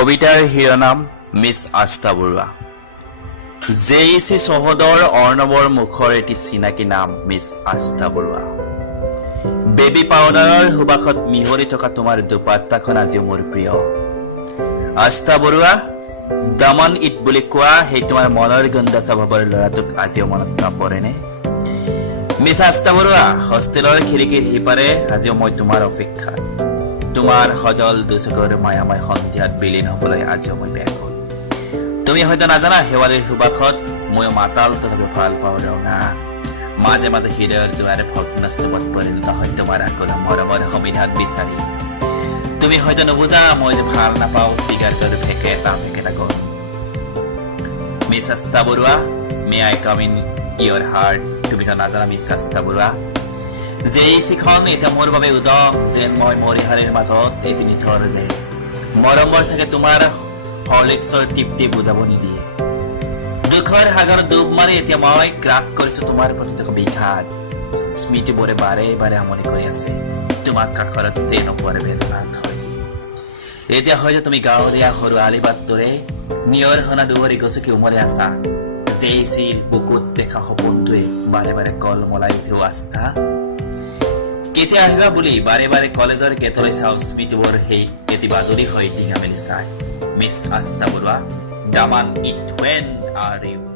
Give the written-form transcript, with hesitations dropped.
কবিতাৰ শিৰোনাম মিছ আস্থা বৰুৱা। জেইচি চহদৰ অৰ্ণৱৰ মুখৰ এটি চিনাকি নাম মিছ আস্থা বৰুৱা। বেবী পাউডাৰৰ সুবাসত মিহলি থকা তোমাৰ দুপাট্টাখন আজিও মোৰ প্ৰিয়। আস্থা বৰুৱা, দামন ইট বুলি কোৱা সেই তোমাৰ মনৰ গন্ধা স্বভাৱৰ ল'ৰাটোক আজিও মনত নপৰেনে? মিছ আস্থা বৰুৱা, হোষ্টেলৰ খিৰিকীৰ সিপাৰে আজিও মই তোমাৰ অপেক্ষাত। তোমাৰ সজল দুচকুৰ মায়াময় সন্ধিয়াত বিলীন হ'বলৈ আজিও মই ব্যাকুল। তুমি হয়তো নাজানা, শেৱালিৰ সুবাসত ময়ো মাতাল, তথাপি ভাল পাওঁ ৰঙা। মাজে মাজে হৃদয়ৰ দুৱাৰে ভগ্নস্তূপত পৰিণত হয় তোমাৰ আকল মৰমৰ সমিধান বিচাৰি। তুমি হয়তো নুবুজা, মই যে ভাল নাপাওঁ চিগাৰেটৰ ভেকেটা গম। মিছ আস্থা Barua, may I come in your heart. তুমি তো নাজানা মিছ আস্থা বৰুৱা, জেইচিখন এতিয়া মোৰ বাবে উদক, যেন মই মৰিহাৰীৰ মাজত এটি নিথৰ দেহ। মৰমৰ চাগে তোমাৰ হৰলিক্সৰ তৃপ্তি বুজাব নিদিয়ে। দুখৰ সাগৰত ডুব মাৰি এতিয়া মই গ্ৰাস কৰিছো তোমাৰ প্ৰতি থকা বিষাদ। স্মৃতিবোৰে বাৰে বাৰে আমনি কৰি আছে, তোমাক কাষৰতে নপৰে বেদনাত হয়। এতিয়া হয়তো তুমি গাঁৱলীয়া সৰু আলিবাট দৰে নিয়ৰ সনা দুৱৰি গছকি উমলি আছা। জেইচিৰ বুকুত দেখা সপোনটোৱে বাৰে বাৰে কল মলাই উঠেও আস্থা। কেতিয়া আহিবা বুলি বাৰে বাৰে কলেজৰ গেটলৈ চাওঁ, স্মৃতিবোৰ সেই এটি বাদুলি হৈ ডিঙা মেলি চাই। মিছ আস্থা বৰুৱা, দামান ইট ৱেন আৰ ইউ।